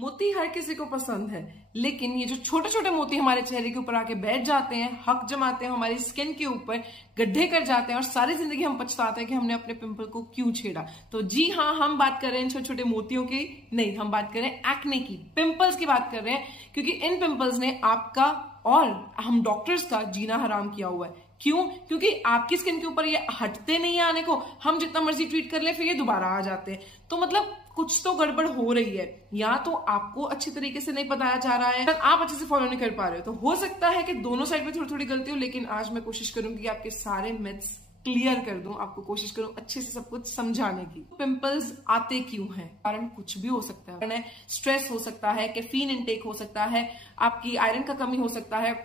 मोती हर किसी को पसंद है, लेकिन ये जो छोटे छोटे मोती हमारे चेहरे के ऊपर आके बैठ जाते हैं, हक जमाते हैं, हमारी स्किन के ऊपर गड्ढे कर जाते हैं और सारी जिंदगी हम पछताते हैं कि हमने अपने पिंपल को क्यों छेड़ा। तो जी हाँ, हम बात कर रहे हैं छोटे छोटे मोतियों की नहीं, हम बात कर रहे हैं एक्ने की, पिंपल्स की बात कर रहे हैं, क्योंकि इन पिंपल्स ने आपका और हम डॉक्टर्स का जीना हराम किया हुआ है। क्यों? क्योंकि आपकी स्किन के ऊपर ये हटते नहीं है आने को, हम जितना मर्जी ट्रीट कर ले फिर ये दोबारा आ जाते हैं। तो मतलब कुछ तो गड़बड़ हो रही है, या तो आपको अच्छी तरीके से नहीं बताया जा रहा है, आप अच्छे से फॉलो नहीं कर पा रहे हो। तो हो सकता है कि दोनों साइड में थोड़ी थोड़ी गलती हो, लेकिन आज मैं कोशिश करूंगी आपके सारे मिथ्स क्लियर कर दूं, आपको कोशिश करूं अच्छे से सब कुछ समझाने की। पिंपल्स आते क्यों हैं? कारण कुछ भी हो सकता है, स्ट्रेस हो सकता है, कैफीन इनटेक हो सकता है, आपकी आयरन का कमी हो सकता है,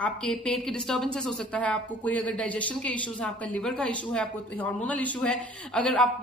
आपके पेट के डिस्टर्बेंसेस हो सकता है, आपको कोई अगर डाइजेशन के इश्यूज है, आपका लिवर का इशू है, आपको हार्मोनल इशू है, अगर आप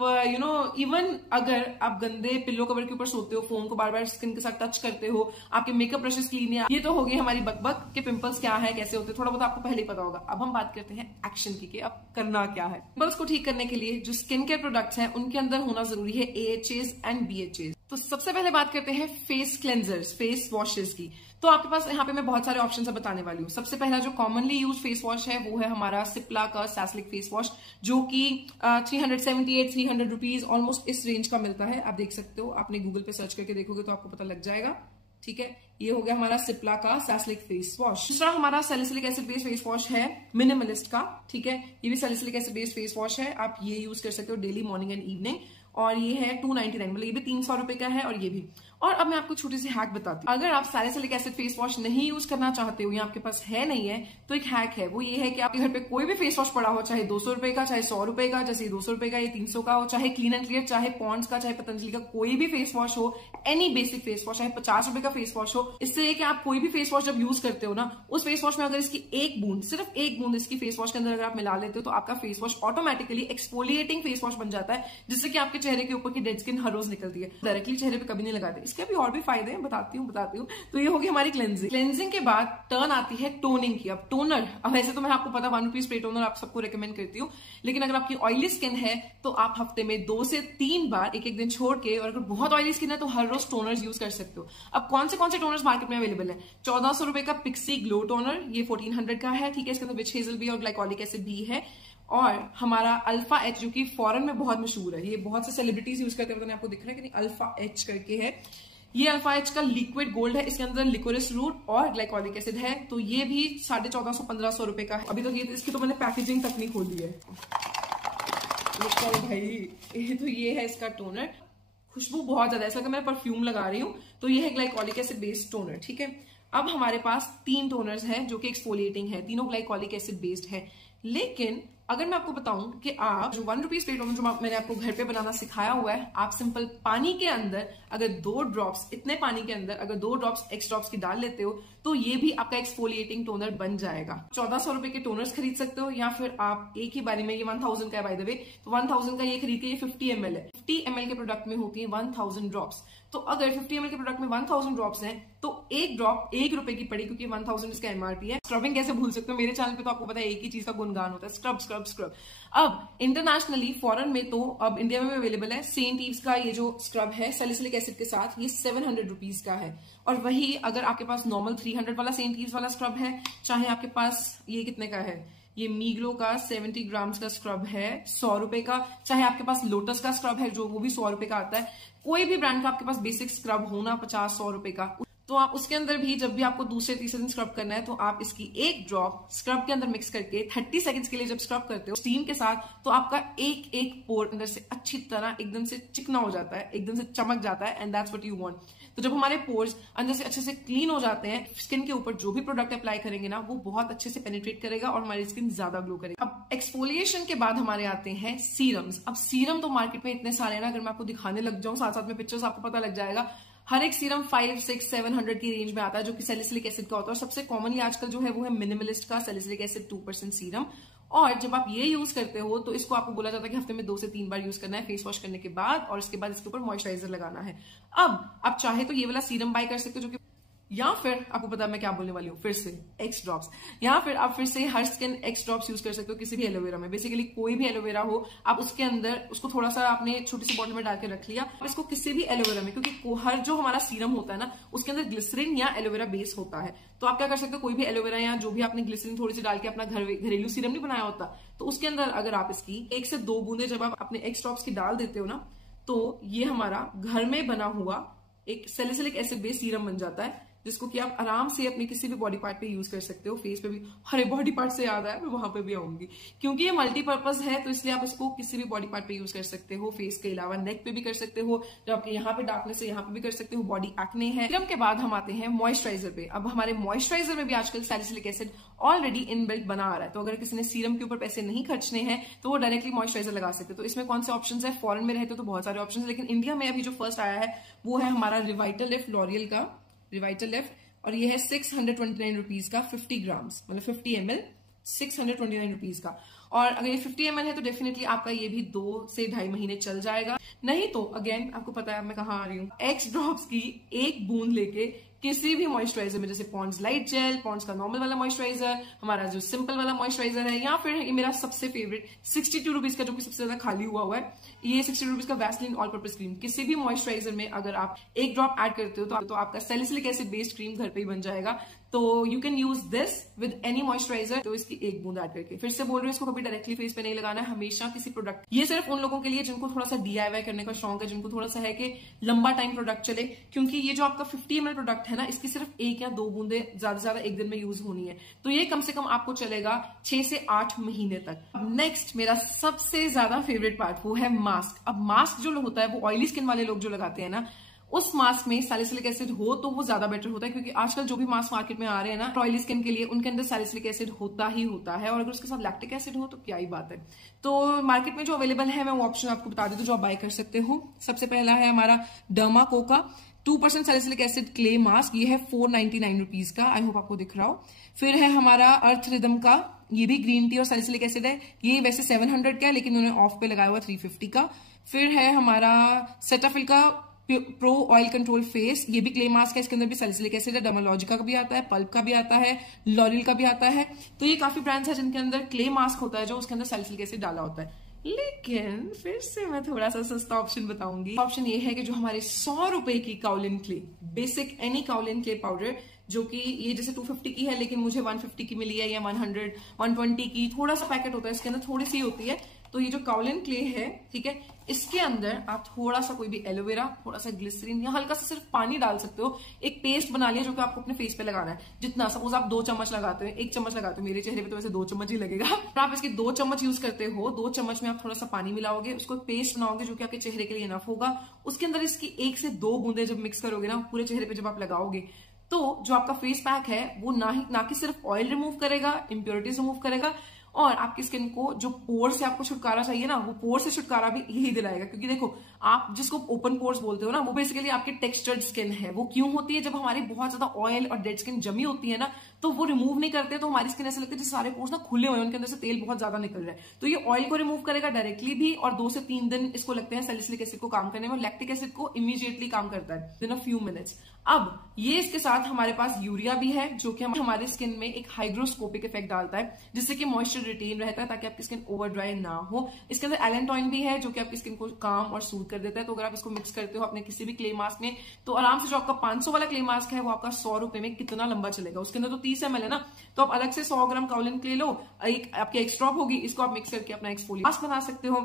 इवन अगर आप गंदे पिल्लो कवर के ऊपर सोते हो, फोन को बार बार स्किन के साथ टच करते हो, आपके मेकअप ब्रशेस क्लीन है, ये तो हो गई हमारी बकबक के पिंपल्स क्या है, कैसे होते हैं, थोड़ा बहुत आपको पहले ही पता होगा। अब हम बात करते हैं एक्शन की कि अब करना क्या है। पिंपल्स को ठीक करने के लिए जो स्किन केयर प्रोडक्ट्स हैं उनके अंदर होना जरूरी है AHAs एंड BHAs। तो सबसे पहले बात करते हैं फेस क्लेंजर्स, फेस वॉशेस की। तो आपके पास यहाँ पे मैं बहुत सारे ऑप्शन बताने वाली हूँ। सबसे पहला जो कॉमनली यूज फेस वॉश है वो है हमारा सिप्ला का सैसलिक फेस वॉश, जो कि 378-300 रुपीज ऑलमोस्ट इस रेंज का मिलता है। आप देख सकते हो, आपने गूगल पे सर्च करके देखोगे तो आपको पता लग जाएगा। ठीक है, ये हो गया हमारा सिप्ला का सैसलिक फेस वॉश। दूसरा हमारा salicylic acid based face wash है मिनिमलिस्ट का। ठीक है, ये भी salicylic acid based face wash है, आप ये यूज कर सकते हो डेली मॉर्निंग एंड इवनिंग, और ये है 299, मतलब ये भी 300 रुपए का है, और ये भी। और अब मैं आपको छोटी सी हैक बताती हूँ। अगर आप सैलिसिलिक एसिड फेस वॉश नहीं यूज करना चाहते हो या आपके पास है नहीं है, तो एक हैक है, वो ये है कि आपके घर पे कोई भी फेस वॉश पड़ा हो, चाहे 200 रुपए का, चाहे 100 रुपए का, जैसे 200 रुपए का, ये 300 का हो, चाहे क्लीन एंड क्लियर, चाहे पॉन्ड्स का, चाहे पतंजलि का कोई भी फेस वॉश हो, एनी बेसिक फेस वॉश, चाहे 50 रुपए का फेस वॉश हो, इससे कि आप कोई भी फेस वॉश जब यूज करते हो ना, उस फेस वॉश में अगर इसकी एक बूंद, सिर्फ एक बूंद इसकी फेस वॉश के अंदर अगर आप मिला लेते हो, तो आपका face wash automatically exfoliating face wash बन जाता है, जिससे कि आपके चेहरे के ऊपर की डेड स्किन हर रोज निकलती है। डायरेक्टली चेहरे पे कभी नहीं लगाते। इसके भी और भी फायदे हैं, बताती हूँ। तो ये होगी हमारी क्लेंजिंग के बाद टर्न आती है टोनिंग की। अब टोनर, अब वैसे तो मैं आपको पता 1 रुपीज स्प्रे टोनर आप सबको रेकमेंड करती हूँ, लेकिन अगर आपकी ऑयली स्किन है तो आप हफ्ते में 2 से 3 बार एक दिन छोड़ के, और अगर बहुत ऑयली स्किन है तो हर रोज टोनर्स यूज कर सकते हो। अब कौन से टोनर्स मार्केट में अवेलेबल है? 1400 रुपए का पिक्सी ग्लो टोनर, ये 1400 का है। ठीक है, इसके अंदर विच हेजल भी और ग्लाइकोलिक एसिड भी है। और हमारा अल्फा एच, जो कि फॉरेन में बहुत मशहूर है, ये बहुत से सेलिब्रिटीज यूज करते हैं, पता नहीं आपको दिख रहा है कि नहीं, अल्फा एच करके है। ये अल्फा एच का लिक्विड गोल्ड है, इसके अंदर लिकोरिस रूट और ग्लाइकोलिक एसिड है। तो ये भी 1450-1500 रुपए का है। अभी तो इसकी तो मैंने पैकेजिंग तक नहीं खोल दी है भाई। तो ये है इसका टोनर, खुशबू बहुत ज्यादा, ऐसा कि मैं परफ्यूम लगा रही हूँ। तो ये है ग्लाइकोलिक एसिड बेस्ड टोनर। ठीक है, अब हमारे पास 3 टोनर्स हैं जो कि एक्सफोलिएटिंग है, तीनों ग्लाइकोलिक एसिड बेस्ड है। लेकिन अगर मैं आपको बताऊं कि आप जो 1 रुपीज स्प्रे टोनर जो मैंने आपको घर पे बनाना सिखाया हुआ है, आप सिंपल पानी के अंदर अगर 2 ड्रॉप्स, इतने पानी के अंदर अगर 2 ड्रॉप्स एक्स ड्रॉप्स की डाल लेते हो, तो ये भी आपका एक्सफोलिएटिंग टोनर बन जाएगा। 1400 रुपए के टोनर्स खरीद सकते हो, या फिर आप एक ही बारी में, ये 1000 का है बाय द वे, तो 1000 का ये खरीद के, ये 50 ml है। 50 ml के प्रोडक्ट में होती है 1000 ड्रॉप्स। तो अगर 50 ml के प्रोडक्ट में 1000 ड्रॉप्स हैं, तो एक ड्रॉप 1 रुपए की पड़ी, क्योंकि 1000 इसका MRP है। स्क्रबिंग कैसे भूल सकते हो, मेरे चैनल पे तो आपको पता है एक ही चीज का गुणगान होता है, स्क्रब स्क्रब स्क्रब। अब इंटरनेशनली, फॉरेन में तो अब इंडिया में भी अवेलेबल है सेंट इव्स का ये जो स्क्रब है सैलिसिलिक एसिड के साथ, ये 700 रुपीज का है। और वही अगर आपके पास नॉर्मल 300 वाला सेंट इव्स वाला स्क्रब है, चाहे आपके पास ये कितने का है, ये मीग्लो का 70 ग्राम्स का स्क्रब है 100 रुपए का, चाहे आपके पास लोटस का स्क्रब है जो वो भी 100 रुपए का आता है, कोई भी ब्रांड का आपके पास बेसिक स्क्रब होना 50-100 रुपए का, तो आप उसके अंदर भी जब भी आपको दूसरे तीसरे दिन स्क्रब करना है, तो आप इसकी एक ड्रॉप स्क्रब के अंदर मिक्स करके 30 सेकंड्स के लिए जब स्क्रब करते हो स्टीम के साथ, तो आपका एक एक पोर अंदर से अच्छी तरह एकदम से चिकना हो जाता है, एकदम से चमक जाता है, and that's what you want. तो जब हमारे पोर्स अंदर से अच्छे से क्लीन हो जाते हैं, स्किन के ऊपर जो भी प्रोडक्ट अप्लाई करेंगे ना, वो बहुत अच्छे से पेनिट्रेट करेगा और हमारी स्किन ज्यादा ग्लो करेगी। अब एक्सफोलिएशन के बाद हमारे आते हैं सीरम्स। अब सीरम तो मार्केट में इतने सारे ना, अगर मैं आपको दिखाने लग जाऊं साथ साथ में पिक्चर्स, आपको पता लग जाएगा। हर एक सीरम 500-600-700 की रेंज में आता है, जो कि सैलिसिलिक एसिड का होता है। और सबसे कॉमनली आजकल जो है वो है मिनिमलिस्ट का सैलिसिलिक एसिड 2% सीरम। और जब आप ये यूज करते हो तो इसको आपको बोला जाता है कि हफ्ते में 2 से 3 बार यूज करना है फेस वॉश करने के बाद, और इसके बाद इसके ऊपर मॉइस्चराइजर लगाना है। अब आप चाहे तो ये वाला सीरम बाय कर सकते हो, जो कि या फिर आपको पता है मैं क्या बोलने वाली हूँ, फिर से एक्स ड्रॉप्स, या फिर आप फिर से हर स्किन एक्स ड्रॉप्स यूज कर सकते हो किसी भी एलोवेरा में। बेसिकली कोई भी एलोवेरा हो, आप उसके अंदर उसको थोड़ा सा आपने छोटी सी बॉटल में डाल के रख लिया, इसको किसी भी एलोवेरा में, क्योंकि हर जो हमारा सीरम होता है ना उसके अंदर ग्लिसरीन या एलोवेरा बेस होता है, तो आप क्या कर सकते हो, कोई भी एलोवेरा या जो भी आपने ग्लिसरीन थोड़ी सी डाल के अपना घरेलू सीरम नहीं बनाया होता, तो उसके अंदर अगर आप इसकी 1 से 2 बूंदे जब आप अपने एक्स ड्रॉप्स की डाल देते हो ना, तो ये हमारा घर में बना हुआ एक सैलिसिलिक एसिड बेस्ड सीरम बन जाता है, जिसको कि आप आराम से अपने किसी भी बॉडी पार्ट पे यूज कर सकते हो, फेस पे भी। अरे बॉडी पार्ट से याद आया, मैं वहां पे भी आऊंगी, क्योंकि ये मल्टीपर्पज है तो इसलिए आप इसको किसी भी बॉडी पार्ट पे यूज कर सकते हो। फेस के अलावा नेक पे भी कर सकते हो, जो आपके यहाँ पे डार्कनेस है यहाँ पे भी कर सकते हो, बॉडी एक्ने है। सीरम के बाद हम आते हैं मॉइस्चराइजर पे। अब हमारे मॉइस्चराइजर में भी आजकल सैलिसिलिक एसिड ऑलरेडी इनबिल्ट बना आ रहा है, तो अगर किसी ने सीरम के ऊपर पैसे नहीं खर्चने हैं तो वो डायरेक्टली मॉइस्चराइजर लगा सकते हैं। तो इसमें कौन से ऑप्शन है, फॉरेन में रहते तो बहुत सारे ऑप्शन है, लेकिन इंडिया में अभी जो फर्स्ट आया है वो है हमारा रिवाइटल लिफ्ट, लॉरियल का रिवाइटल लिफ्ट, और ये है 629 रुपीज का 50 ग्राम्स, मतलब 50 ml 629 रुपीज का। और अगर ये 50 ml है तो डेफिनेटली आपका ये भी 2 से 2.5 महीने चल जाएगा। नहीं तो अगेन आपको पता है मैं कहाँ आ रही हूँ, एक्स ड्रॉप्स की 1 बूंद लेके किसी भी मॉइस्चराइजर में, जैसे पॉन्ड्स लाइट जेल, पॉन्ड्स का नॉर्मल वाला मॉइस्चराइजर, हमारा जो सिंपल वाला मॉइस्चराइजर है, या फिर ये मेरा सबसे फेवरेट 62 रुपीज का जो कि सबसे ज्यादा खाली हुआ है, ये 60 रुपीज का वैसलीन ऑल पर्पस क्रीम। किसी भी मॉइस्चराइजर में अगर आप 1 ड्रॉप ऐड करते हो तो आपका सैलिसिलिक एसिड बेस्ड क्रीम घर पे ही बन जाएगा। तो you can use this with any moisturiser, तो इसकी 1 बूंद ऐड करके। फिर से बोल रही हूँ, इसको कभी डायरेक्टली फेस पे नहीं लगाना है, हमेशा किसी प्रोडक्ट। ये सिर्फ उन लोगों के लिए जिनको थोड़ा सा DIY करने का शौक है, जिनको थोड़ा सा है कि लंबा टाइम प्रोडक्ट चले, क्योंकि ये जो आपका 50 ml प्रोडक्ट है ना, इसकी सिर्फ 1 या 2 बूंदे ज्यादा से ज्यादा एक दिन में यूज होनी है, तो ये कम से कम आपको चलेगा 6 से 8 महीने तक। नेक्स्ट मेरा सबसे ज्यादा फेवरेट पार्ट वो है मास्क। अब मास्क जो होता है वो ऑयली स्किन वाले लोग जो लगाते हैं ना, उस मास्क में सैलिसिलिक एसिड हो तो वो ज्यादा बेटर होता है, क्योंकि आजकल जो भी मास्क मार्केट में आ रहे हैं ना ऑयली स्किन के लिए, उनके अंदर सैलिसिलिक एसिड होता ही होता है, और अगर उसके साथ लैक्टिक एसिड हो तो क्या ही बात है। तो मार्केट में जो अवेलेबल है मैं वो ऑप्शन आपको बता देती हूँ जो आप बाय कर सकते हो। सबसे पहला है हमारा डर्माकोका 2% सैलिसिलिक एसिड क्ले मास्क, ये है 499 रुपीज का, आई होप आपको दिख रहा हो। फिर है हमारा अर्थ रिदम का, ये भी ग्रीन टी और सैलिसिलिक एसिड है, ये वैसे 700 का है लेकिन उन्होंने ऑफ पे लगाया हुआ 350 का। फिर है हमारा सेटाफिल का प्रो ऑयल कंट्रोल फेस, ये भी क्ले मास्क है, इसके अंदर भी सैलिसिलिक एसिड है, डर्मालॉजिका का भी आता है, पल्प का भी आता है, लॉरियल का भी आता है। तो ये काफी ब्रांड्स है जिनके अंदर क्ले मास्क होता है जो उसके अंदर सैलिसिलिक एसिड डाला होता है। लेकिन फिर से मैं थोड़ा सा सस्ता ऑप्शन बताऊंगी। ऑप्शन ये है कि जो हमारे 100 रुपए की kaolin clay, basic any kaolin clay powder, जो कि ये जैसे 250 की है लेकिन मुझे 150 की मिली है, या 100 120 की, थोड़ा सा पैकेट होता है इसके अंदर, थोड़ी सी होती है। तो ये जो काउलिन क्ले है, ठीक है, इसके अंदर आप थोड़ा सा कोई भी एलोवेरा, थोड़ा सा ग्लिसरीन या हल्का सा सिर्फ पानी डाल सकते हो, एक पेस्ट बना लिया जो कि आपको अपने फेस पे लगाना है। जितना सपोज आप 2 चम्मच लगाते हो, 1 चम्मच लगाते हो, मेरे चेहरे पे तो वैसे 2 चम्मच ही लगेगा, तो आप इसके 2 चम्मच यूज करते हो, 2 चम्मच में आप थोड़ा सा पानी मिलाओगे, उसको पेस्ट बनाओगे जो कि आपके चेहरे के लिए इनफ होगा। उसके अंदर इसकी 1 से 2 बूंदे जब मिक्स करोगे ना पूरे चेहरे पे जब आप लगाओगे, तो जो आपका फेस पैक है वो ना कि सिर्फ ऑयल रिमूव करेगा, इंप्योरिटीज रिमूव करेगा, और आपकी स्किन को जो पोर से आपको छुटकारा चाहिए ना, वो पोर से छुटकारा भी यही दिलाएगा। क्योंकि देखो, आप जिसको ओपन पोर्स बोलते हो ना, वो बेसिकली आपकी टेक्सचर्ड स्किन है। वो क्यों होती है? जब हमारी बहुत ज्यादा ऑयल और डेड स्किन जमी होती है ना, तो वो रिमूव नहीं करते, तो हमारी स्किन ऐसा लगता है जैसे सारे पोर्स ना खुले हुए हैं, उनके अंदर से तेल बहुत ज्यादा निकल रहा है। तो ये ऑयल को रिमूव करेगा डायरेक्टली भी, और 2 से 3 दिन इसको लगते हैं सैलिसिलिक एसिड को काम करने में, लैक्टिक एसिड को इमीडिएटली काम करता है with in a few minutes. अब ये इसके साथ हमारे पास यूरिया भी है, जो कि हमारे स्किन में एक हाइड्रोस्कोपिक इफेक्ट डालता है, जिससे कि मॉइस्चर रिटेन रहता है ताकि आपकी स्किन ओवर ड्राई ना हो। इसके अंदर एलेंटॉइन भी है जो कि आपकी स्किन को काम और सूट कर देता है। तो अगर आप इसको मिक्स करते हो अपने किसी भी क्ले मास्क में, तो आराम से जो आपका 500 वाला क्ले मास्क है वो आपका 100 रुपए में कितना लंबा चलेगा। उसके अंदर तो 30 ml है ना, तो आप अलग से 100 ग्राम काउलिन क्ले लो, एक आपकी एक्स ड्रॉप होगी, इसको आप मिक्स करके अपना एक्सफोलिएट मास्क बना सकते हो,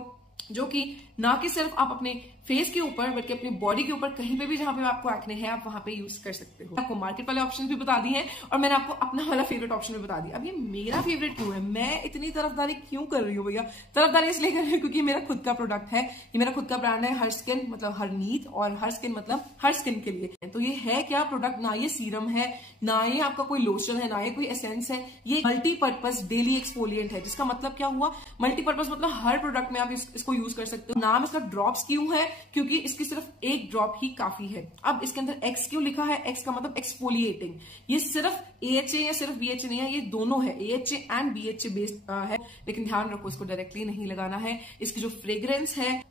जो कि ना कि सिर्फ आप अपने फेस के ऊपर बल्कि अपनी बॉडी के ऊपर कहीं पे भी जहां पे आपको एक्ने है आप वहां पे यूज कर सकते हो। आपको मार्केट वाले ऑप्शन भी बता दिए हैं और मैंने आपको अपना वाला फेवरेट ऑप्शन भी बता दिया। अब ये मेरा फेवरेट क्यों है, मैं इतनी तरफदारी क्यों कर रही हूँ भैया? तरफदारी इसलिए कर रही हूँ क्योंकि मेरा खुद का प्रोडक्ट है, ये मेरा खुद का ब्रांड है, हर स्किन मतलब हर नीड, और हर स्किन मतलब हर स्किन के लिए। तो ये है क्या प्रोडक्ट? ना ये सीरम है, ना ये आपका कोई लोशन है, ना ये कोई एसेंस है, ये मल्टीपर्पज डेली एक्सफोलिएंट है। जिसका मतलब क्या हुआ? मल्टीपर्पज मतलब हर प्रोडक्ट में आप इसको यूज कर सकते हो। नाम इसका ड्रॉप्स क्यों है? क्योंकि इसकी सिर्फ एक ड्रॉप ही काफी है। अब इसके अंदर एक्स क्यों लिखा है? एक्स का मतलब एक्सफोलिएटिंग। ये सिर्फ AHA या सिर्फ BHA नहीं है, ये दोनों है, AHA एंड BHA बेस्ड है। लेकिन ध्यान रखो, इसको डायरेक्टली नहीं लगाना है। इसकी जो फ्रेग्रेंस है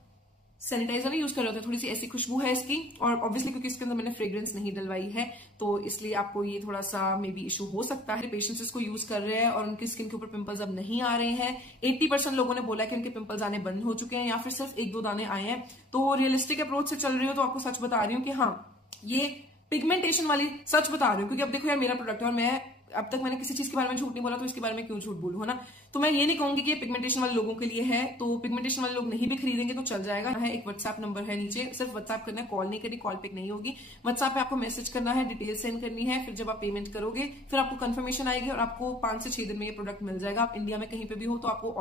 सैनिटाइजर यूज कर रहे होते हैं, थोड़ी सी ऐसी खुशबू है इसकी, और ऑब्वियसली क्योंकि इसके अंदर मैंने फ्रेग्रेंस नहीं डलवाई है तो इसलिए आपको ये थोड़ा सा मे बी इशू हो सकता है। पेशेंट्स इसको यूज कर रहे हैं और उनकी स्किन के ऊपर पिंपल्स अब नहीं आ रहे हैं। 80% लोगों ने बोला कि उनके पिंपल्स आने बंद हो चुके हैं या फिर सिर्फ 1-2 दाने आए हैं। तो रियलिस्टिक अप्रोच से चल रही हो तो आपको सच बता रही हूँ कि हाँ, ये पिगमेंटेशन वाली सच बता रही हूँ, क्योंकि अब देखो यार मेरा प्रोडक्ट है और मैं अब तक मैंने किसी चीज के बारे में झूठ नहीं बोला, तो इसके बारे में क्यों झूठ बोलूं, है ना। तो मैं ये नहीं कहूंगी कि ये पिगमेंटेशन वाले लोगों के लिए है, तो पिगमेंटेशन वाले लोग नहीं भी खरीदेंगे तो चल जाएगा। है एक व्हाट्सएप नंबर है नीचे, सिर्फ व्हाट्सएप करना है, कॉल नहीं करनी, कॉल पिक नहीं होगी। व्हाट्सएप पे आपको मैसेज करना है, डिटेल सेंड करनी है, फिर जब आप पेमेंट करोगे फिर आपको कंफर्मेशन आएगी और आपको 5 से 6 दिन में ये प्रोडक्ट मिल जाएगा। आप इंडिया में कहीं पे भी हो तो आपको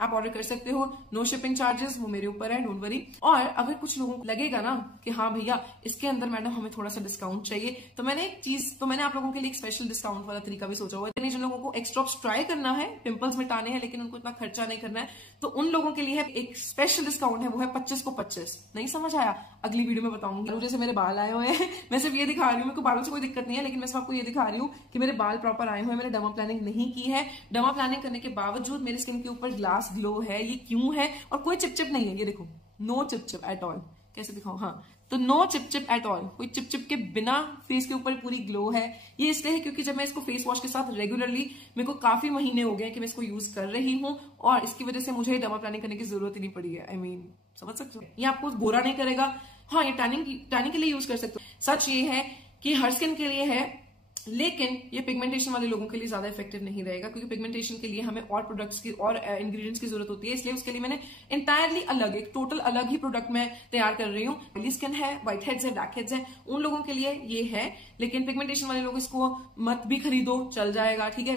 आप ऑर्डर कर सकते हो, नो शिपिंग चार्जेस, वो मेरे ऊपर है, डोंट वरी। और अगर कुछ लोगों को लगेगा ना कि हाँ भैया इसके अंदर मैडम हमें थोड़ा सा डिस्काउंट चाहिए, तो मैंने आप लोगों के लिए एक स्पेशल डिस्काउंट वाला तरीका भी सोचा हुआ है। जिन लोगों को एक्स्ट्रॉप्स ट्राई करना है, पिंपल्स मिटाने हैं लेकिन उनको इतना खर्चा नहीं करना है, तो उन लोगों के लिए एक स्पेशल डिस्काउंट है, वो है 25 को 25। नहीं समझ आया? अगली वीडियो में बताऊंगी। जैसे मेरे बाल आए हुए हैं, मैं सिर्फ ये दिखा रही हूँ, मेरे को बालों से कोई दिक्कत नहीं है, लेकिन मैं सिर्फ आपको ये दिखा रही हूँ कि मेरे बाल प्रॉपर आए हुए हैं। मैंने डर्मा प्लानिंग नहीं की है, डर्मा प्लानिंग करने के बावजूद मेरी स्किन के ऊपर ग्लास ग्लो है। ये क्यों है? और कोई चिपचिप नहीं है, ये देखो, नो चिपचिप एट ऑल। कैसे दिखाऊं? हाँ, तो नो चिपचिप एट ऑल, कोई चिपचिप के बिना फेस के ऊपर पूरी ग्लो है। ये इसलिए है क्योंकि जब मैं इसको फेस वॉश के साथ रेगुलरली, मेरे को काफी महीने हो गए कि मैं इसको यूज कर रही हूँ और इसकी वजह से मुझे डर्मा प्लानिंग करने की जरूरत ही नहीं पड़ी है। I mean, समझ सकते हो? ये आपको गोरा नहीं करेगा। हाँ, ये टैनिंग के लिए यूज कर सकते हो। सच ये है कि हर स्किन के लिए है, लेकिन ये पिगमेंटेशन वाले लोगों के लिए ज्यादा इफेक्टिव नहीं रहेगा, क्योंकि पिगमेंटेशन के लिए हमें और प्रोडक्ट्स की और इंग्रेडिएंट्स की जरूरत होती है। इसलिए उसके लिए मैंने इंटायरली अलग, एक टोटल अलग ही प्रोडक्ट मैं तैयार कर रही हूँ। ऑयली स्किन है, व्हाइट हेड्स है, ब्लैक हेड्स है, उन लोगों के लिए ये है। लेकिन पिगमेंटेशन वाले लोग इसको मत भी खरीदो, चल जाएगा, ठीक है।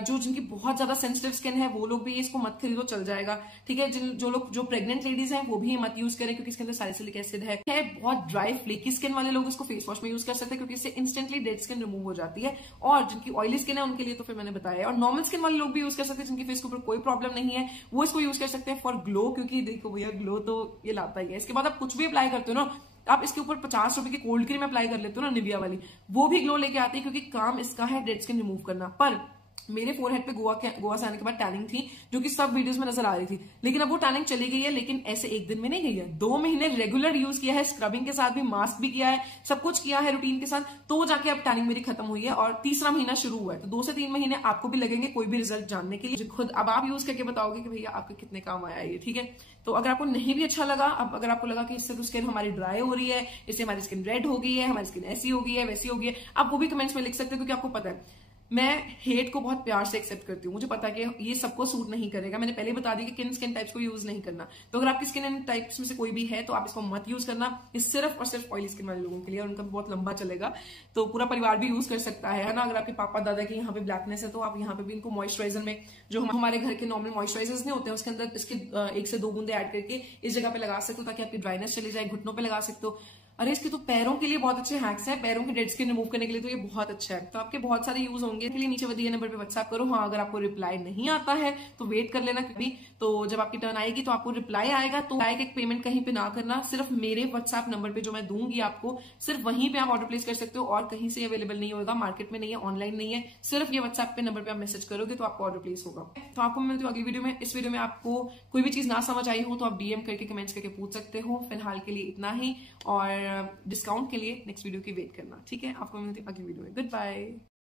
जिनकी बहुत ज्यादा सेंसिटिव स्किन है वो लोग भी इसको मत खरीदो, चल जाएगा, ठीक है। जो प्रेग्नेंट लेडीज हैं वो भी मत यूज करें, क्योंकि इसके अंदर सैलिसिलिक एसिड है। बहुत ड्राई फ्लेकी स्किन वाले लोग इसको फेस वॉश में यूज कर सकते हैं, क्योंकि इससे इंस्टेंटली डेड स्किन रिमूव हो जाती है। और जिनकी ऑयली स्किन है उनके लिए तो फिर मैंने बताया। और नॉर्मल स्किन वाले लोग भी यूज कर सकते हैं, जिनकी फेस के ऊपर कोई प्रॉब्लम नहीं है, वो इसको यूज कर सकते हैं फॉर ग्लो, क्योंकि देखो भैया ग्लो तो ये लाता ही है। इसके बाद आप कुछ भी अप्लाई करते हो ना, आप इसके ऊपर 50 रुपए की कोल्ड क्रीम अप्लाई कर लेते हो ना, निविया वाली, वो भी ग्लो लेके आती है, क्योंकि काम इसका है डेड स्किन रिमूव करना। पर मेरे फोरहेड पे गोवा से आने के बाद टैनिंग थी, जो कि सब वीडियोस में नजर आ रही थी, लेकिन अब वो टैनिंग चली गई है। लेकिन ऐसे एक दिन में नहीं गई है, 2 महीने रेगुलर यूज किया है, स्क्रबिंग के साथ भी, मास्क भी किया है, सब कुछ किया है रूटीन के साथ, तो जाके अब टैनिंग मेरी खत्म हुई है और तीसरा महीना शुरू हुआ है। तो 2 से 3 महीने आपको भी लगेंगे कोई भी रिजल्ट जानने के लिए। खुद अब आप यूज करके बताओगे कि भैया आपके कितने काम आया ये, ठीक है। तो अगर आपको नहीं भी अच्छा लगा, अब अगर आपको लगा कि इससे तो स्किन हमारी ड्राई हो रही है, इससे हमारी स्किन रेड हो गई है, हमारी स्किन ऐसी हो गई है, वैसी हो गई है, आप वो भी कमेंट्स में लिख सकते हो, क्योंकि आपको पता है मैं हेट को बहुत प्यार से एक्सेप्ट करती हूँ। मुझे पता है कि ये सबको सूट नहीं करेगा। मैंने पहले बता दी कि किन स्किन टाइप्स को यूज नहीं करना। तो अगर आपकी स्किन टाइप्स में से कोई भी है तो आप इसको मत यूज करना। ये सिर्फ और सिर्फ ऑयली स्किन वाले लोगों के लिए, और उनका बहुत लंबा चलेगा, तो पूरा परिवार भी यूज कर सकता है ना। अगर आपके पापा दादा के यहाँ पे ब्लैकनेस है तो आप यहाँ पे भी इनको मॉइस्चराइजर में, जो हमारे घर के नॉर्मल मॉइस्चराइजर्स नहीं होते हैं, उसके अंदर इसके 1 से 2 बूंदे ऐड करके इस जगह पे लगा सकते हो, ताकि आपकी ड्राइनेस चली जाए। घुटनों पे लगा सकते हो। अरे इसके तो पैरों के लिए बहुत अच्छे हैक्स हैं, पैरों के डेड स्किन रिमूव करने के लिए तो ये बहुत अच्छा है। तो आपके बहुत सारे यूज होंगे। इसके लिए नीचे दिए नंबर पे व्हाट्सएप करो। हाँ, अगर आपको रिप्लाई नहीं आता है तो वेट कर लेना कभी, तो जब आपकी टर्न आएगी तो आपको रिप्लाई आएगा, तो एक पेमेंट कहीं पे ना करना, सिर्फ मेरे व्हाट्सएप नंबर पे जो मैं दूंगी आपको, सिर्फ वहीं पे आप ऑर्डर प्लेस कर सकते हो, और कहीं से अवेलेबल नहीं होगा, मार्केट में नहीं है, ऑनलाइन नहीं है। सिर्फ ये व्हाट्सएप पे नंबर पे आप मैसेज करोगे तो आपको ऑर्डर प्लेस होगा। तो आपको मिलती हूँ अगली वीडियो में। इस वीडियो में आपको कोई भी चीज ना समझ आई हो तो आप डीएम करके, कमेंट्स करके पूछ सकते हो। फिलहाल के लिए इतना ही, और डिस्काउंट के लिए नेक्स्ट वीडियो की वेट करना, ठीक है। आपको मिलती है अगली वीडियो में। Good bye.